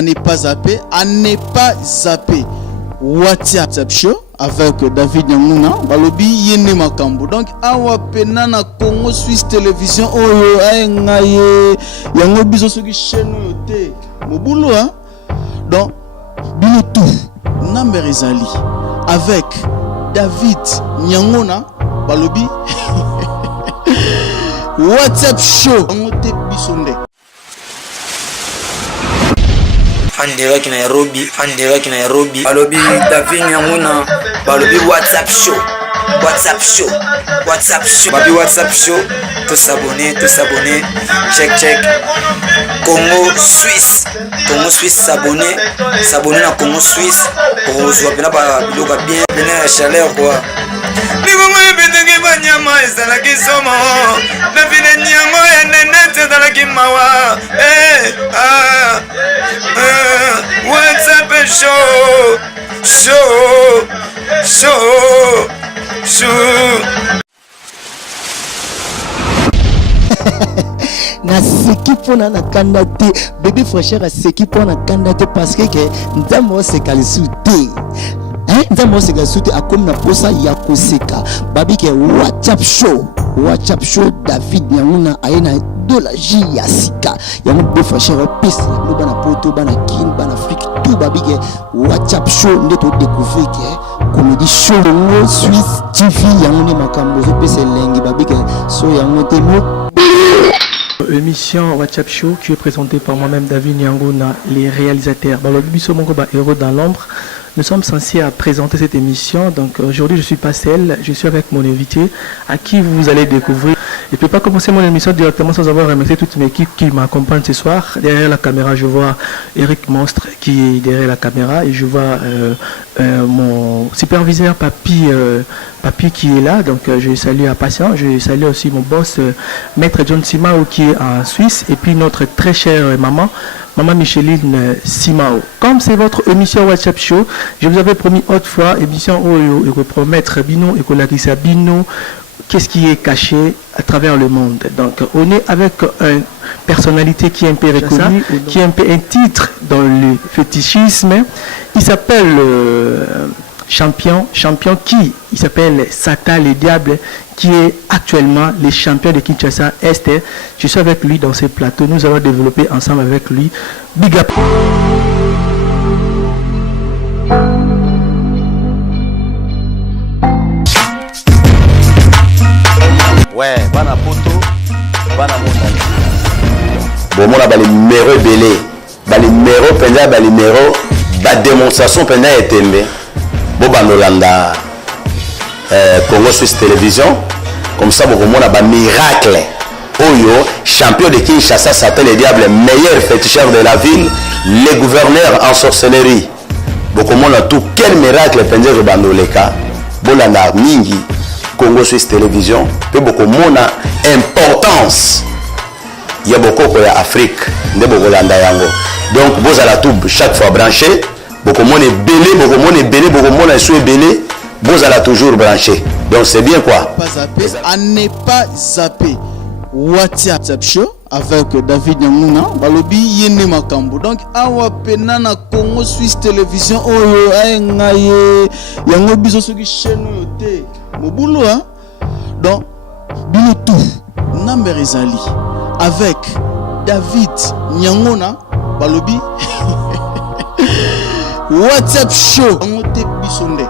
À ne pas zapper, à ne pas zapper. WhatsApp show avec David Nyanguna, balobi yene makambo. Donc awa pena na Congo Suisse Télévision oyo ayengaye yango biso soki chaîne yote mobulo hein. Donc bino tout number ezali avec David Nyanguna balobi WhatsApp show ngote bisonde en direct Nairobi, balobi David Nyanguna, balobi WhatsApp show, babi WhatsApp show, tous s'abonner, check, Congo Suisse s'abonner na Congo Suisse, pour rejoindre bien ba biloka bien la chaleur quoi. Nikongo betenge banyama ezala kisomo, na vile nyama ya nenete ezala kimawa, WhatsApp show. Na seki pona na kandate bébé frère a seki pona kandate parce que nzambo se kalisuté nzambo se kalisuté akom na posa ya koseka babi ke WhatsApp show David Nyanguna aina dola ji ya sika ya bébé frère pesi no bana poto bana kin bana Afrique tout babi ke WhatsApp show ndeto découvrir ke comédie show no Suisse TV yango makambo zo pese lengi babi ke so yango te mo émission WhatsApp Show qui est présentée par moi-même David Nyanguna, les réalisateurs. Héros dans l'ombre. Nous sommes censés présenter cette émission. Donc aujourd'hui je suis pas seul, je suis avec mon invité à qui vous allez découvrir. Je ne peux pas commencer mon émission directement sans avoir remercié toute mon équipe qui m'accompagne ce soir. Derrière la caméra, je vois Eric Monstre qui est derrière la caméra et je vois mon superviseur Papi qui est là. Donc je salue à Patient. Je salue aussi mon boss Maître John Simao qui est en Suisse et puis notre très chère maman Micheline Simao. Comme c'est votre émission WhatsApp Show, je vous avais promis autrefois émission où il faut promettre Bino et Kolarissa Bino. Qu'est-ce qui est caché à travers le monde? Donc, on est avec une personnalité qui est un peu reconnue, qui est un peu un titre dans le fétichisme. Il s'appelle champion qui? Il s'appelle Sata le Diable, qui est actuellement le champion de Kinshasa Est. Je suis avec lui dans ce plateau. Nous allons développer ensemble avec lui. Big up! Ouais, bana poto, bana montagne. Bon, moi, les numéros belés, les numéros pendant, les numéros, la démonstration pendant est tombée. Bon, Banolanda, Congo Suisse Télévision, comme ça, bon, moi, la miracle. Oyo, champion de Kinshasa, s'appelle le diable, meilleur féticheur de la ville, les gouverneurs en sorcellerie. Bon, comme on a tout, quel miracle pendant le Banoleka, Bolanda Mingi. Congo Suisse Télévision, peut beaucoup moins importance. Il y a beaucoup de Afrique, de beaucoup d'Andayango. Donc, vous allez tout chaque fois branché. Beaucoup moins est belé, beaucoup moins est belé, beaucoup moins est belé. Vous allez toujours branché. Donc, c'est bien quoi? À ne pas zapper. WhatsApp show avec David Nyanguna, balobi yene makambo. Donc, awa pena na Congo Suisse Télévision oyo ayengaye yango biso soki chaîne yote. Mobulo hein. Donc bino tout number ezali avec David Nyanguna balobi WhatsApp show ngote bisonde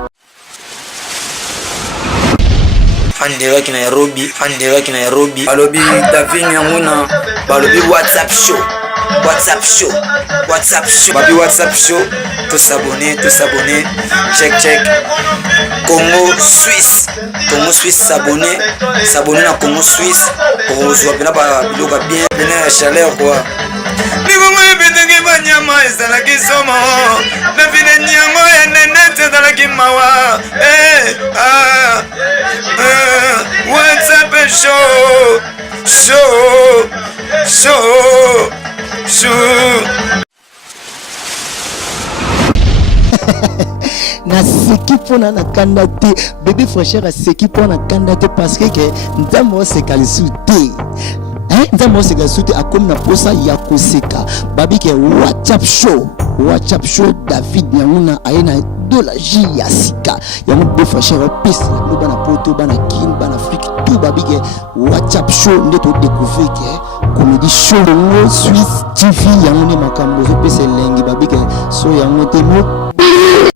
en direct Nairobi, balobi David Nyanguna, balobi WhatsApp show, babi WhatsApp show, tous s'abonner, check, Congo Suisse s'abonner na Congo Suisse, pour rejoindre bien ba biloka bien la chaleur quoi. Nikongo betenge banyama ezala kisomo, na vile nyama ya nenete ezala kimawa, WhatsApp show. Na seki pona na kandate bébé frère a seki pona kandate parce que nzambo se kalisuté nzambe oseka sute akomi na posa ya koseka babike WhatsApp show David Nyanguna ayena dola ji ya sika yango be frère opesi yango bana poto bana kin bana Afrique tout babike WhatsApp show nde to découvrir que comédie show ngo Suisse TV yango ne makambo zo pesa lengi babike so yango te mo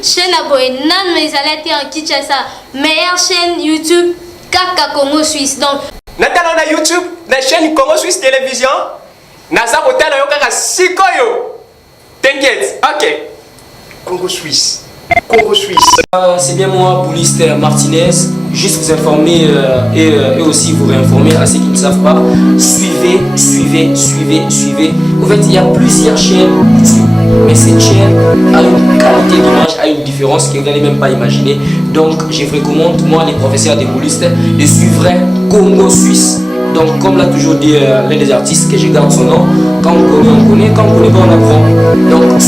chaîne abonné nan mais allez en Kinshasa meilleure chaîne YouTube Kaka Congo Suisse donc natala na YouTube na chaîne Congo Suisse télévision naza kotala yo kaka sikoyo t'inquiète ok Congo Suisse c'est bien moi, Bouliste Martinez, juste vous informer et aussi vous réinformer à ceux qui ne savent pas. Suivez. En fait, il y a plusieurs chaînes YouTube, mais cette chaîne a une qualité d'image, a une différence que vous n'allez même pas imaginer. Donc, je vous recommande, moi, les professeurs de Bouliste, de suivre Congo Suisse. Donc, comme l'a toujours dit l'un des artistes, que je garde son nom, quand on connaît, quand on connaît pas, on apprend. Donc,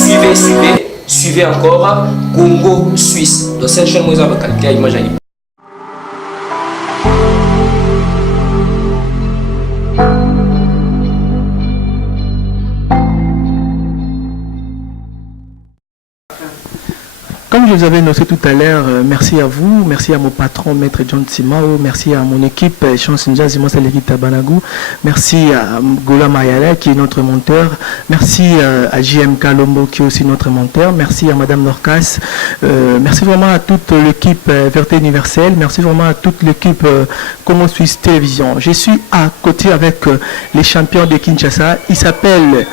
suivez encore Congo Suisse. Donc cette chaîne moi avec qualité image. Comme je vous avais annoncé tout à l'heure, merci à vous, merci à mon patron, Maître John Simao, merci à mon équipe, Chance Nja Simon Salegi Tabanagou, merci à Gola Mayala qui est notre monteur, merci à JM Kalombo qui est aussi notre monteur, merci à Madame Norcas, merci vraiment à toute l'équipe Vérité Universelle, merci vraiment à toute l'équipe Congo Suisse Télévision. Je suis à côté avec les champions de Kinshasa, il s'appelle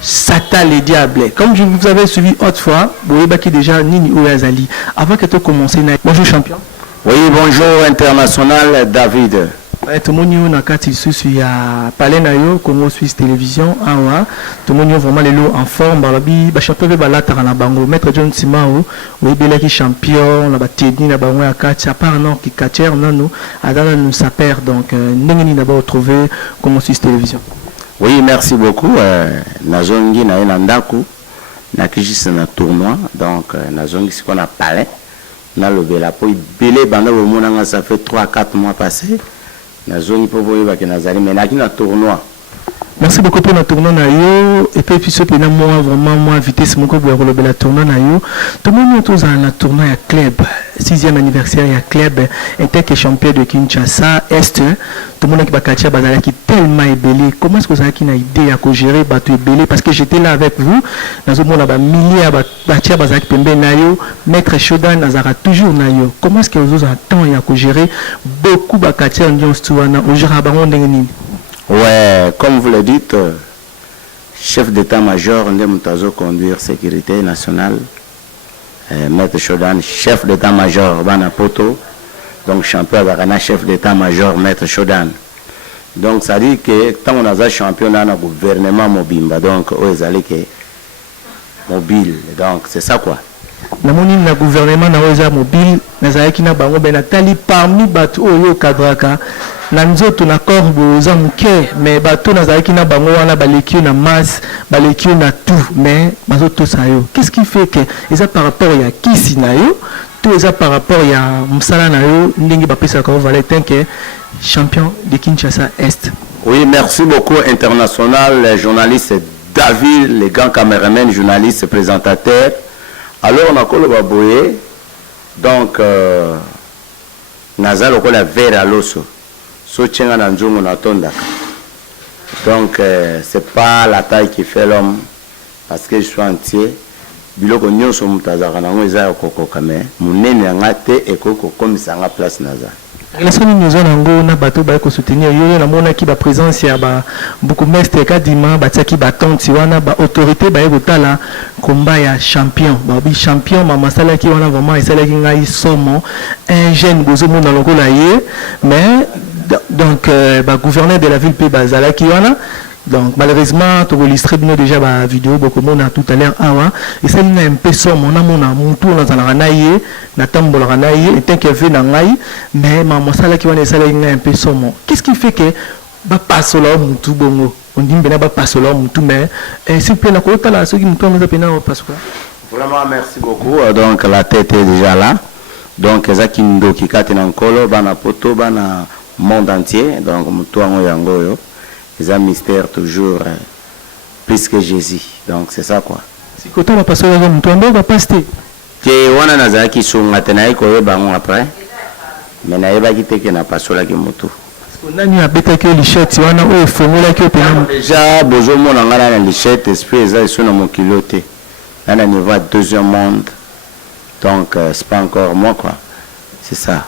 Sata les diables. Comme je vous avais suivi autrefois, vous voyez déjà Nini Ouazali. Avant que tu commences, bonjour champion. Oui, bonjour international David. Tout le monde a quatre il y a Palais Nayo, Congo Suisse Télévision, Awa. Tout le monde vraiment les lots en forme. Balabi, champion de balata na bango. Maître John Simao, oui, belaki champion, la batini na bango à quatre. À part non, qui catcher non nous, Adana nous sa perd donc n'engeni d'abord trouver Congo Suisse Télévision. Oui, merci beaucoup. Nazongi na Elandaku, na kijisi na tournoi, donc Nazongi ce qu'on a parlé, na le bela pour belé banda au monde ça fait 3-4 mois passés. Nazongi pour voir que Nazali mais na tournoi. Merci beaucoup pour la tournoi nayo et puis ce pendant moi vraiment moi vitesse mon ko boire le tournoi nayo. Tout le monde tous dans la tournoi à club 6e anniversaire à club était que champion de Kinshasa Est. Tout le monde qui va catcher bazala qui tellement ébélé. Comment est-ce que vous avez une idée à gérer bateau ébélé parce que j'étais là avec vous dans un monde là milliers à catcher bazala qui pembe nayo maître Shodan Nazara toujours nayo. Comment est-ce que vous avez temps à gérer beaucoup ba catcher en Dion Stuana au gérant baron ndengeni. Ouais, comme vous le dites, chef d'état-major, Ndemutazo conduire sécurité nationale, Maître Shodan, chef d'état-major, Bana Poto, donc champion Bagana, chef d'état-major, Maître Shodan. Donc ça dit que tant on a un champion dans le gouvernement mobile, donc Oezalike mobile, donc c'est ça quoi. Namoni na gouvernement na oza mobile nazalaki na bango benatali parmi bato oyo kadraka na nzoto na corbo za muke mais bato nazalaki na bango wana baleki na masse baleki na tout mais bazoto sayo qu'est-ce qui fait que ça par rapport ya kisi na yo tout ça par rapport ya musala na yo ndingi bapesa ka valait tant que champion de Kinshasa Est. Oui, merci beaucoup international journaliste David, les grands caméramans, journalistes, présentateurs. Alors on a collé baboye donc nazalo kola vera loso so tchenga na nzongo na tonda donc c'est pas la taille qui fait l'homme parce que je suis entier biloko nyonso mutazaka nango eza kokoka mais munene ngate ekoko komisa nga place naza. Relation nous avons na bateau ba ko soutenir yo na mona ki ba présence ya ba beaucoup mestre kadima ba tsaki ba tonti wana ba autorité ba yebotala combat ya champion ba bi champion mama sala ki wana vraiment esala ki ngai somo un jeune bozo mona lokola ye mais donc ba gouverneur de la ville pe bazala ki wana. Donc malheureusement, tu illustré déjà la vidéo beaucoup monde tout à l'heure awa et ça il a un peu somme on a mon tour dans la ranaye na tambola ranaye et tant que veut na ngai mais maman ça là qui va ça il a un peu somme. Qu'est-ce qui fait que ba passe là mutu bongo on dit ben ba passe là mutu mais s'il plaît na kota là ceux qui mutu on pena passe quoi. Vraiment merci beaucoup donc la tête est déjà là donc ça qui ndo ki kate na nkolo bana poto bana monde entier donc mutu ngo yango yo. Les un mystère toujours plus que Jésus. Donc c'est ça quoi. Si côté va passer là mon tombeau va passer. Que wana nazaki sunga tena iko yeba ngo après. Mais na yeba kiteke na pasola ki moto. Nani abeta que lichette wana o fongola que pena. Déjà bozo mona ngana na lichette esprit ça ils sont dans mon kiloté. Là on niveau à deuxième monde. Donc c'est pas encore moi quoi. C'est ça.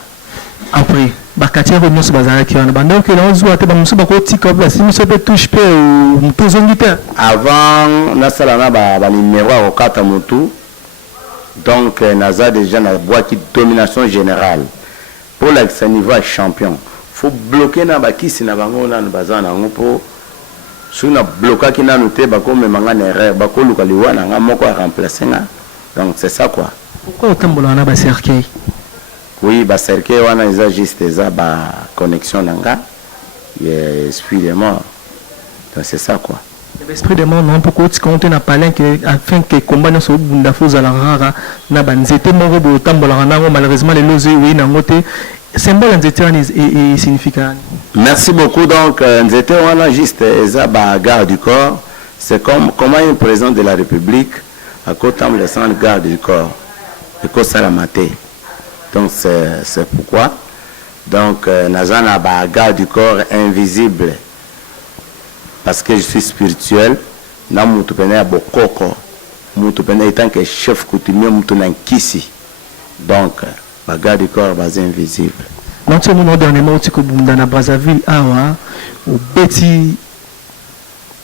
Après bakatia ko nyonso bazala ki wana bando que na zo ate ba muso ba ko tika ba si muso pe touche pe ou tezongita. Avant na sala na ba numéro au 4 motu. Donc naza déjà na boîte qui domination générale. Pour la niveau champion. Faut bloquer na bakisi na bango na bazana ngo po suna bloquer ki na noté bako me manga na erreur bako luka liwana nga moko a remplacer nga. Donc c'est ça quoi. Pourquoi autant na ba cercueil? Oui, ba cercueil wana isa juste ça ba connexion nanga. Esprit de mort. Donc c'est ça quoi. L'esprit de mort non pourquoi tu comptes na palin que afin que combat no so bunda foza la rara na banzete moko bo tambola na malheureusement les lozo oui na ngote. Symbole nzete et significat. Merci beaucoup. Donc nzete wana juste eza ba garde du corps. C'est comme comment un président de la République à côté de la garde du corps. Et que ça la maté. Donc c'est pourquoi. Donc nazana ba garde du corps invisible. Parce que je suis spirituel. Na mutu pena bokoko. Mutu pena étant que chef coutumier mutu nankisi. Donc la garde du corps est invisible. Donc, ce moment dernièrement, tu es à Brazzaville, au Betty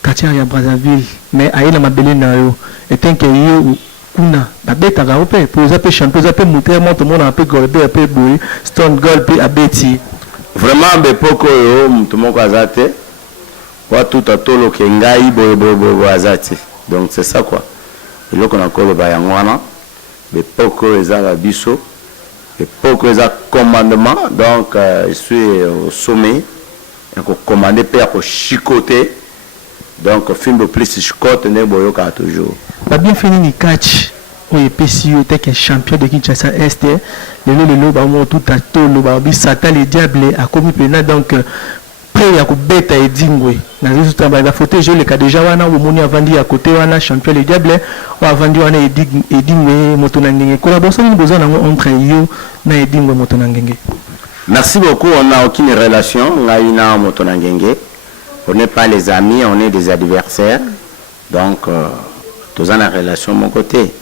Katia ya Brazzaville, mais à la Mabélé Nayo, et tant que yo, kuna, la bête à Gaopé, pour les appeler champion, les appeler monter, tout le monde a appelé Golbe, appelé Boy, Stone Golbe, à Betty. Vraiment, Bepoko, tout le monde a zate, quoi tout à tout le Kengai, Boy, Azate. Donc, c'est ça quoi. Et là, on a encore le Bayangwana, Bepoko, les Arabiso. Et pour que les commandements, donc je suis au sommet, et que commander père pour chicoter, donc film de plus chicote ne boyoka toujours. Pas bien fini ni catch, oui PCO était qu'un champion de Kinshasa Est, le ba mo tout à tout le ba bisata les diables a commis pena donc près ya ko beta edingwe na zizo tamba la photo je le cas déjà wana au moni avandi à côté wana champion les diables ou avandi wana edingwe moto na ngenge collaboration ni besoin entre yo na edingwe moto na ngenge. Merci beaucoup, on n'a aucune relation, on a une moto na ngenge. On n'est pas les amis, on est des adversaires. Donc tous en relation de mon côté.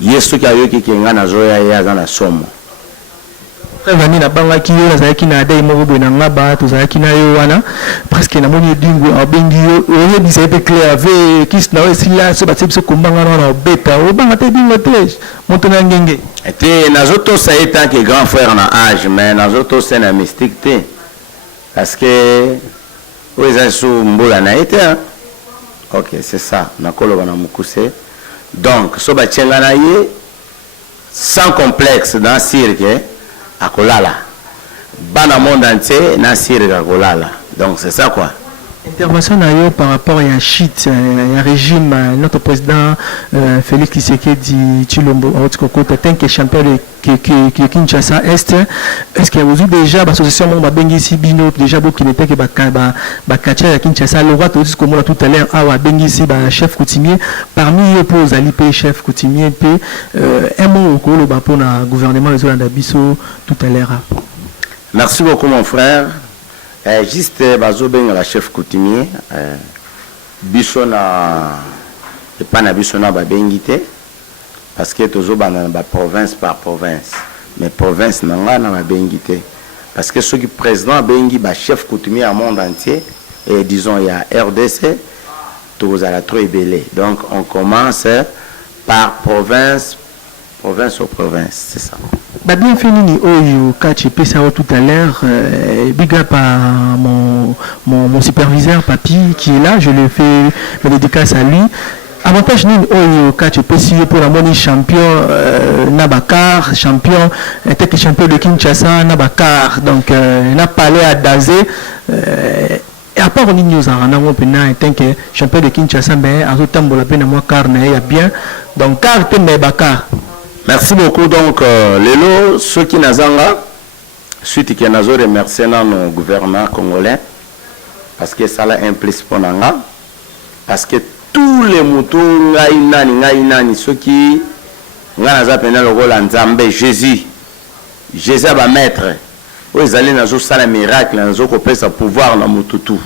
Yesu qui a eu qui ngana zoya ya za na somo. Vani na banga ki yo nazaki na dai mo bo na ngaba to zaki na yo wana presque na moni dingo abengi yo o ye bisa pe clair ave kis na wesi la so batse biso kumbanga na beta o banga te dingo te moto na ngenge était nazoto ça étant que grand frère na âge mais nazoto c'est na mystique te parce que o eza so mbola na été OK c'est ça na koloba na mukuse donc so batchenga na ye sans complexe dans cirque à Kolala. Bana monde entier na siri à Kolala. Donc c'est ça quoi. Intervention par rapport à Chit, à régime, notre président Félix Tshisekedi Tshilombo, tant que champion de Kinshasa Est, est-ce qu'il y a aussi déjà l'association Bengi Sibino, déjà beaucoup qui n'était que Bakacha à Kinshasa, le roi comme on a tout à l'heure, à Bengi Siba, chef coutumier, parmi eux pour Zalipé, chef coutumier, un mot au pour le gouvernement de Zolanda Bisso tout à l'heure. Merci beaucoup mon frère. Juste bazobenga la chef coutumier biso na et pas na biso na babengité parce que tozo bana ba province par province mais province nanga na babengité parce que ceux qui président bengi ba chef coutumier à monde entier et disons il y a RDC tous à la trop ébélé donc on commence par province aux provinces c'est ça. Bah bien fini Oyo catch pesa tout à l'heure big up à mon superviseur Papi qui est là, je le fais me dédicace à lui. Avantage ni Oyo catch pesa pour la moni champion Nabakar champion était que champion de Kinshasa Nabakar donc n'a parlé à Dazé et à part on news en rango pena tant que champion de Kinshasa mais à tout temps la peine moi car na bien donc car te Nabakar. Merci beaucoup. Donc, Lélo, ceux qui n'azanga, suite qui n'a remercié nos gouvernants congolais, parce que ça l'a impliqué pour nanga parce que tous les moutons ngai nani ceux qui ngana za pena lokola nzambe Jésus ba maître ils allaient nazo sala miracle nazo kopesa pouvoir na mututu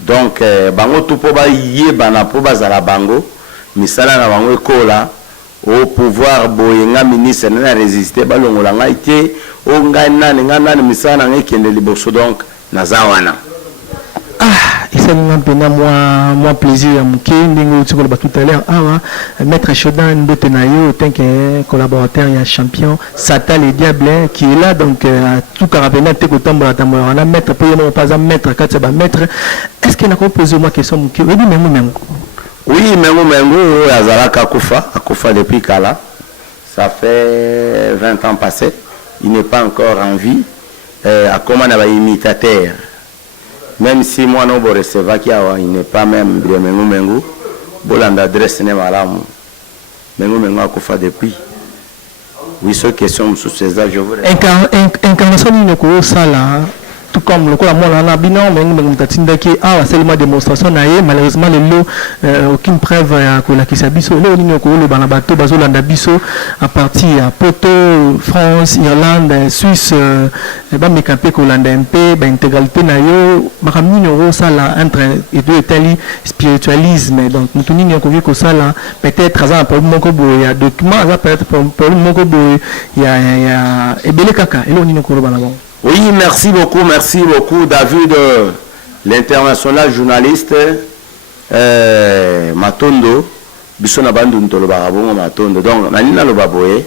donc bango tout po ba yeba na po bazala bango misala na bango ekola au pouvoir boyenga ministre na résister balongola ngai te o ngai nani misala ngai kende liboso donc nazawana et ça nous a moi plaisir à mouké ndingo tikola tout à l'heure maître Chodan Mbotenayo tant que collaborateur et champion Satan le diable qui est là donc tout carabena te ko tambola on a maître pour non pas un maître quand ba maître est-ce qu'il a posé moi question mouké oui mengo azalaka akufa depuis kala ça fait 20 ans passés il n'est pas encore en vie à comment on a imitateur. Même si moi non bon recevoir qui il n'est pas même bien mengo bolanda adresse ne malamu mengo akufa depuis oui ce question sous ces âges je voudrais incarnation ni ko sala tout comme le quoi moi là binon mengo tatindaki seulement démonstration na malheureusement aucune preuve ya ko la kisabiso le ni ko le bana bato bazolanda biso à partir à Porto France Irlande Suisse ba mekape ko landa MP ba intégralité na yo makamni no sala entre et deux Italie spiritualisme donc mutuni ni ko vi ko sala peut-être azan pour moko boy ya document za peut-être pour moko boy ya ebele kaka elo ni ko bana bon. Oui, merci beaucoup David, l'international journaliste Matondo, Bissona Bandu Ntolobarabongo Matondo. Donc, Nanina Lobaboye,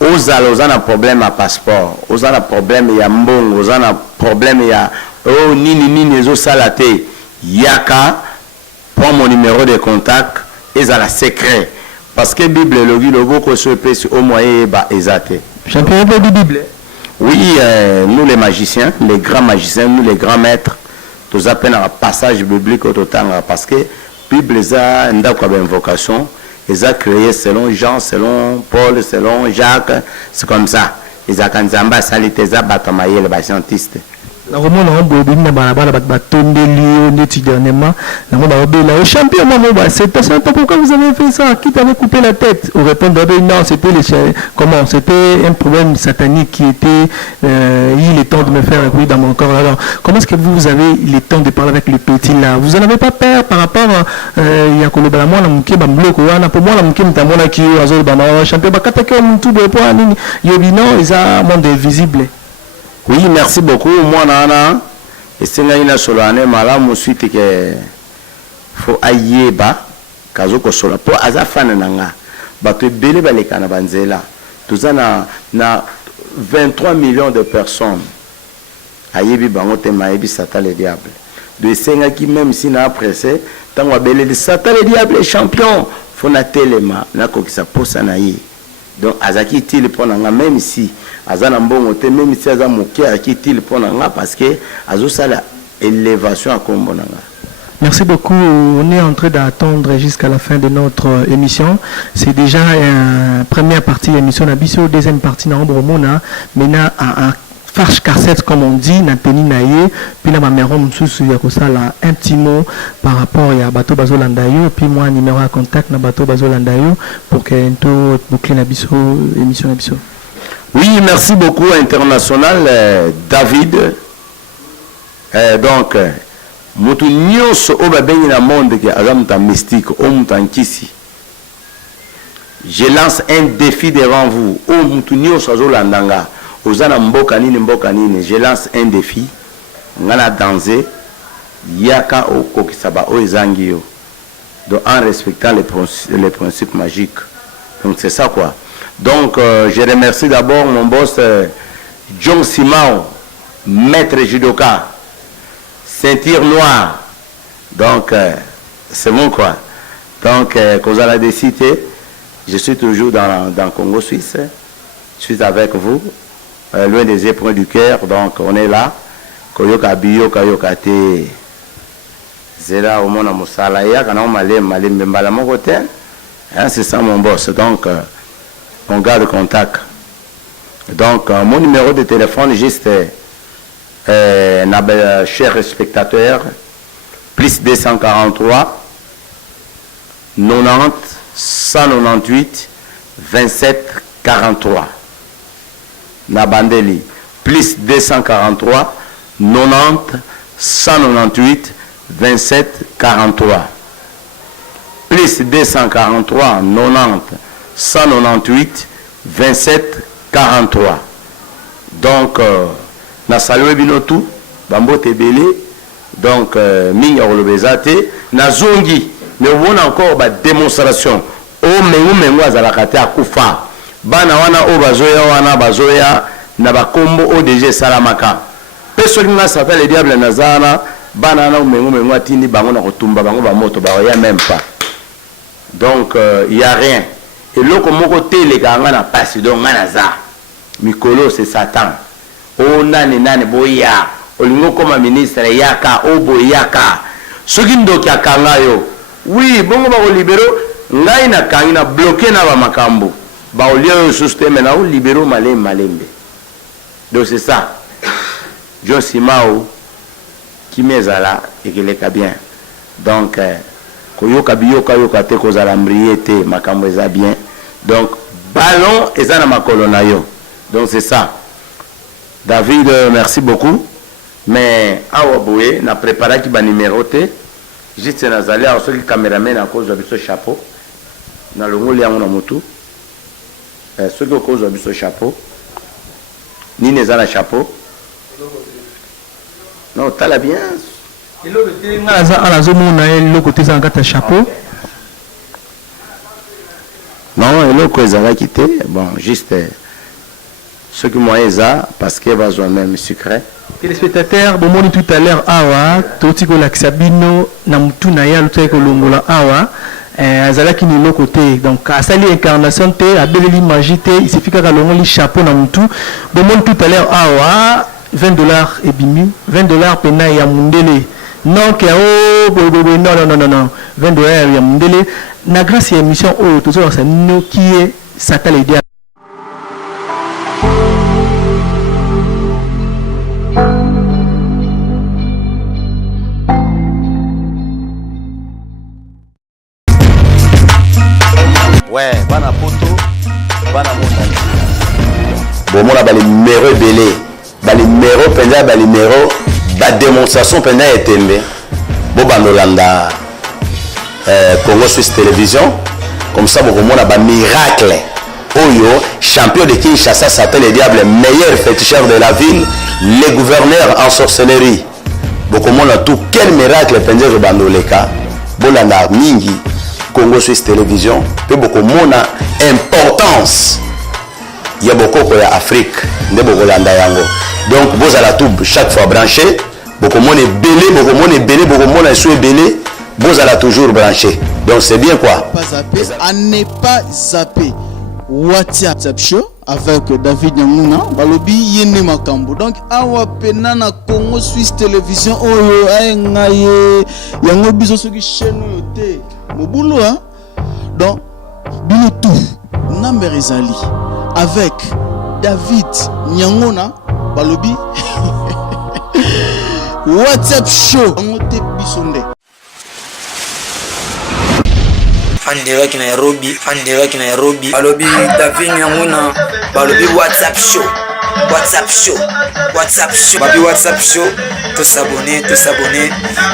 Ozana problème à passeport, Ozana problème ya mbongo, Ozana problème ya nini ezo salate, Yaka, prends mon numéro de contact, Ezala secret. Parce que Bible, le logo que se pèse au moyen, ezate. Champion de Bible. Oui, nous les magiciens, les grands magiciens, nous les grands maîtres, nous appelons un passage biblique au total parce que la Bible a une invocation, ils ont créé selon Jean, selon Paul, selon Jacques, c'est comme ça. Ils ont kanzamba salité za batamaye les scientistes. Na romona on bobi na balabala batondeli neti dernièrement na mona obela au champion maman c'est pourquoi vous avez fait ça qui t'avait coupé la tête au répondre non c'était comment c'était un problème satanique qui était il est temps de me faire écouter dans mon corps alors comment est-ce que vous avez le temps de parler avec le petit là vous en avez pas peur par rapport ya kolobala mwana muke ba mbloko wana pour moi la muke mtamona ki azol ba champion ba kataka mtu bo po nini yobino isa monde visible. Oui, merci beaucoup. Moi, Nana, et c'est une solane, malamu suite que faut ailler bas, kazoko sola. Pour azafana nanga, bato belé balekana banzela. Tout ça na 23 millions de personnes. Ayebi bangote maebi Satan le diable. De senga qui même si na pressé, tant wa belé de Satan le diable est champion. Faut na telema, na kokisa posa na yi. Donc azaki til ponanga même si azana mbongo te même si aza moké aki til ponanga parce que azosa la élévation à kombonanga. Merci beaucoup. On est en train d'attendre jusqu'à la fin de notre émission. C'est déjà une première partie de l'émission Nabiso, deuxième partie Nambo Mona, maintenant à Farche cassette comme on dit, Nathalie Naye, puis là ma mère sous là un petit mot par rapport à Bateau Bazolandayo, puis moi numéro à contact na Bateau Bazolandayo pour que tout boucler Nabiso émission Nabiso. Oui, merci beaucoup international David. Donc mutu nyonso o ba bengi na monde que azamuta mystique o mutankisi. Je lance un défi devant vous. O mutu nyonso azolandanga. Ozana mboka nini, je lance un défi. Ngana danser yaka o kokisaba o ezangio. Donc en respectant les principes magiques. Donc c'est ça quoi. Donc je remercie d'abord mon boss John Simao, maître judoka, ceinture noire. Donc c'est bon quoi. Donc quand vous allez décider, je suis toujours dans Congo Suisse. Je suis avec vous. Loin des épreuves du cœur, donc on est là. Koyoka biyo kayoka te. Zera omona musala ya kana malem mbala mon côté. C'est ça mon boss. Donc on garde contact. Donc mon numéro de téléphone juste chers spectateurs, plus 243 90 198 27 43. Nabandeli, plus 243 90 198 27 43. Plus 243 90 198 27 43. Donc, na salué binotu, bambo tebele, donc minga rolobezate, na zongi, mais on a encore ba démonstration. O mengu azalakate akufa. Bana wana o bazoya na bakombo ODG salamaka. Peso linga sata le diable nazana, bana na mengu atini bango na kotumba bango ba moto ba ya même pas. Donc il y a rien. Et loko moko tele kanga na passe donc nganaza. Mikolo c'est Satan. O nani boya. Olingo comme ministre yaka o boyaka. Soki ndoki akanga yo. Oui, bongo ba libéro ngai na kangi na bloqué na ba makambo. Ba olio système na o libéro malembe. Donc c'est ça. John Simao qui mezala et qui leka bien. Donc koyoka biyoka yoka te kozala mbriete makambo eza bien. Donc ballon eza na makolo na yo. Donc c'est ça. David, merci beaucoup. Mais awa boye na préparé qui ba numéro te. Juste nazali à ceux qui caméraman à cause de ce chapeau. Na longoli yango na motu. Ceux qui cause de ce chapeau. Ni neza na chapeau. Non, t'as la bien. Et le côté ngaza ala zomona le côté ça ngata chapeau. Non, et le côté ça va quitter. Bon, juste ceux qui m'ont ça parce que va même secret. Téléspectateurs, bon moni tout à l'heure awa, totiko la Sabino na mutu na ya luteko longola awa. Azalaki ni le côté donc à sali incarnation te a beleli magie te il suffit qu'à longoli chapeau na mutu. Bon moni tout à l'heure awa $20 et bimi $20 pena ya mundele. Non que non $20 ya mundele na grâce à émission oh toujours ça no qui est Satan les dia. Ouais, bana poto, bana montagne. Bon, moi, les numéros belés, les numéros pendant les numéros, la démonstration pendant est tombée. Bon, Bandolanda, Congo Suisse Télévision, comme ça, bon, moi, la miracle. Oyo, champion de Kinshasa, s'appelle le diable, meilleur féticheur de la ville, les gouverneurs en sorcellerie. Bon, comment on a tout, quel miracle pendant le Bandoleka. Bon, la mingi. Congo Suisse Télévision, peut beaucoup moins importance. Il y a beaucoup pour l'Afrique, de beaucoup yango. Donc vous allez tout chaque fois branché, beaucoup moins est belé, beaucoup moins est belé, beaucoup moins est belé, vous allez toujours branché. Donc c'est bien quoi. Pas zappé, à ne pas zapper. WhatsApp show avec David Nyanguna, balobi yene makambo. Donc awa pena na Congo Suisse Télévision oyo ayengaye yango biso soki chaîne yote. Mobulo hein. Donc bilotou number ezali avec David Nyangona balobi WhatsApp show ngote bisonde. En direct Nairobi, balobi David Nyangona balobi WhatsApp show. Babi WhatsApp show, tous s'abonner,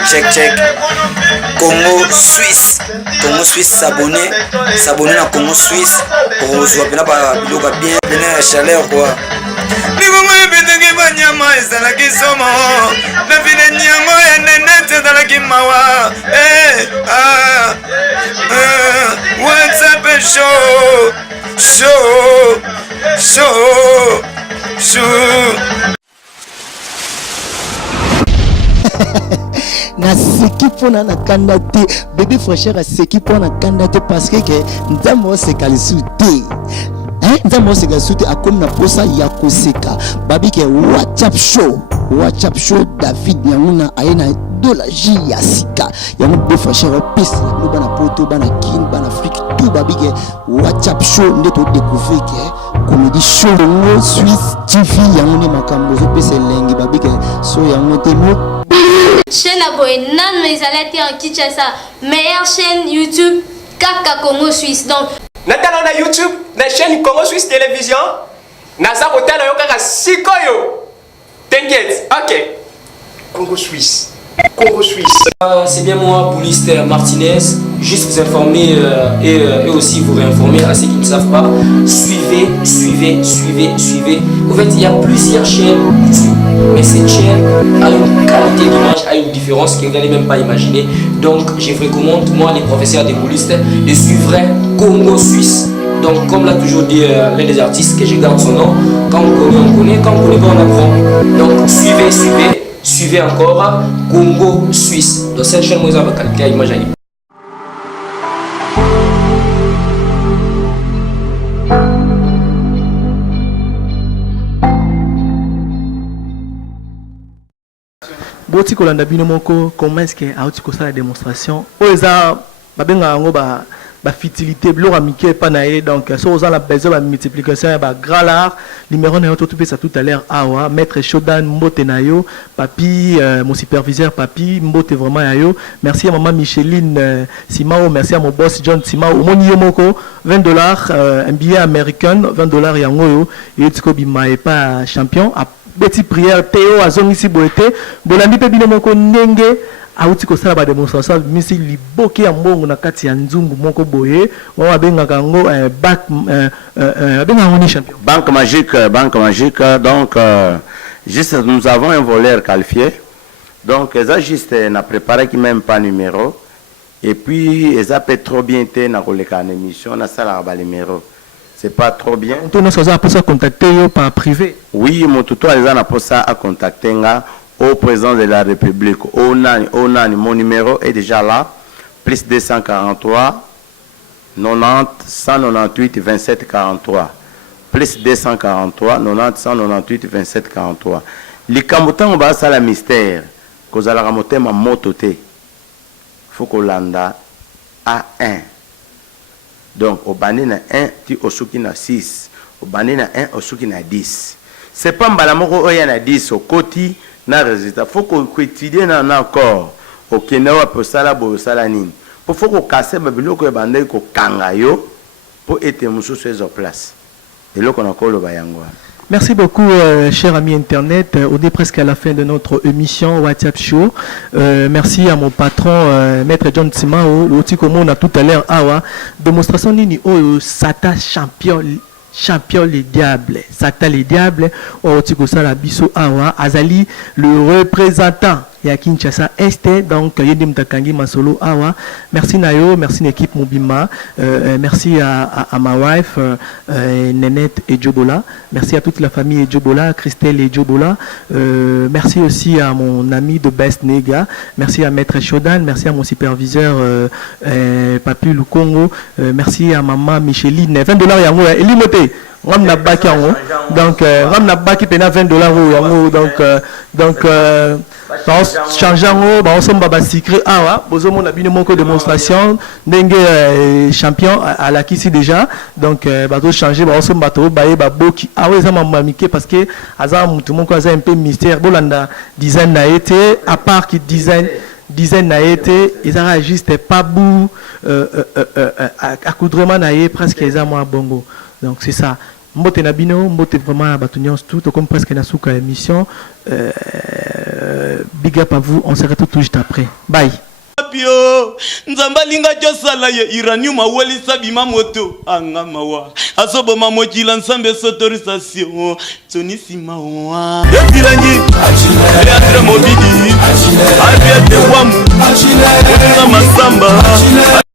check. Congo Suisse s'abonner na Congo Suisse pour reçoit bien la chaleur quoi. Nikongo ebeteki banyama ezalaki somo na vile nyama ya nene ezalaki mawa WhatsApp show. Na seki pona na kanda te bébé frère seki pona kanda te parce que nzambo se kalisu te nzambo se kalisu te akomi na posa ya koseka babi ke WhatsApp show David Nyanguna ayena $1 ya sika yango bébé frère pesa no bana poto bana kin bana Afrique tout babi ke WhatsApp show ndeto découvrir ke comédie show Congo Suisse TV yango ni makambo zo pese lengi babike so yango te mo chaîne abonné nan mais allez en Kinshasa meilleure chaîne YouTube Kaka Congo Suisse donc natala na YouTube na chaîne Congo Suisse Télévision naza kotala yo kaka sikoyo t'inquiète ok Congo Suisse Congo Suisse. C'est bien moi, Bouliste Martinez, juste vous informer et aussi vous réinformer à ceux qui ne savent pas. Suivez. En fait, il y a plusieurs chaînes YouTube, mais cette chaîne a une qualité d'image, a une différence que vous n'allez même pas imaginer. Donc, je vous recommande, moi, les professeurs de Bouliste, de suivre Congo Suisse. Donc, comme l'a toujours dit l'un des artistes, que je garde son nom, quand on connaît, quand on connaît pas, on apprend. Donc, suivez encore Congo Suisse. Dans cette chaîne, moi, j'ai qualité à image. Boti kolanda bino moko comment est-ce que auti ko la démonstration oza babenga ngo ba futilité blora amike pa na ye donc so oza la besoin ba multiplication ba grand l'art numéro na tout ça tout à l'heure awa maître Shodan mbote na yo papi mon superviseur papi mbote vraiment ya yo merci à maman Micheline Simao merci à mon boss John Simao moni yo moko $20 un billet américain $20 yango yo et tiko bima e pas champion petit prière Théo azongisi boete bolandi pe bino moko ndenge auti ko sala ba démonstration misi liboke ya mbongo na kati ya nzungu moko boye wa benga kango back benga ngoni champion banque magique donc juste nous avons un voleur qualifié donc ça juste n'a préparé qui même pas numéro et puis ça peut trop bien été na koleka en émission na sala ba numéro. C'est pas trop bien. On a pour ça contacter par privé. Oui, mon tuto a pour ça à contacter au président de la République. Mon numéro est déjà là. Plus 243 90 198 27 43. Plus 243 90 198 27 43. Les Camboutans on va ça la mystère. Cause à la ramoter ma mototé. Faut qu'on landa à 1. Donc, au banane 1, tu au souki na 6. Au banane 1, au souki na 10. C'est pas mbalamoko oya na 10 au côté na résultat. Faut qu'on étudie na encore. Au Kenya pour sala bo sala nini. Faut qu'on casse ba biloko ya bandai ko kanga yo pour être mususu sur place. Et là qu'on a ko lo bayango. Merci beaucoup, chers amis Internet. On est presque à la fin de notre émission WhatsApp Show. Merci à mon patron, Maître John Simao. On a tout à l'heure, démonstration nini Sata champion les diables. Sata les diables. Azali, le représentant. Ya Kinshasa Est donc Yedim Takangi Masolo Awa merci Nayo merci l'équipe Mobima merci à ma wife Nenette et Djobola merci à toute la famille et Djobola Christelle et Djobola merci aussi à mon ami de Best Nega merci à Maître Shodan merci à mon superviseur Papi Lukongo merci à maman Micheline $20 yango elimote ramna baki yango donc ramna baki pena $20 donc changeant on somba ba secret bozo mon abine moko démonstration ndenge champion à la kisi déjà donc bato changer on somba to baye ba boki ça m'a mamike parce que azam mutu moko aza un peu mystère bolanda design na été à part qui design na été ils a juste pas bout accoudrement na yé presque ils a moi bongo donc c'est ça. Mbote Nabino, mbote vraiment batunions tout, comme presque na souka émission. Big up à vous, on se retrouve tout juste après. Bye. Nzambalinga josala ye iranium awali sabima moto angamawa asobo mamochila nsambe sotorisation tonisima wa yetilangi ajira mobidi abiete wa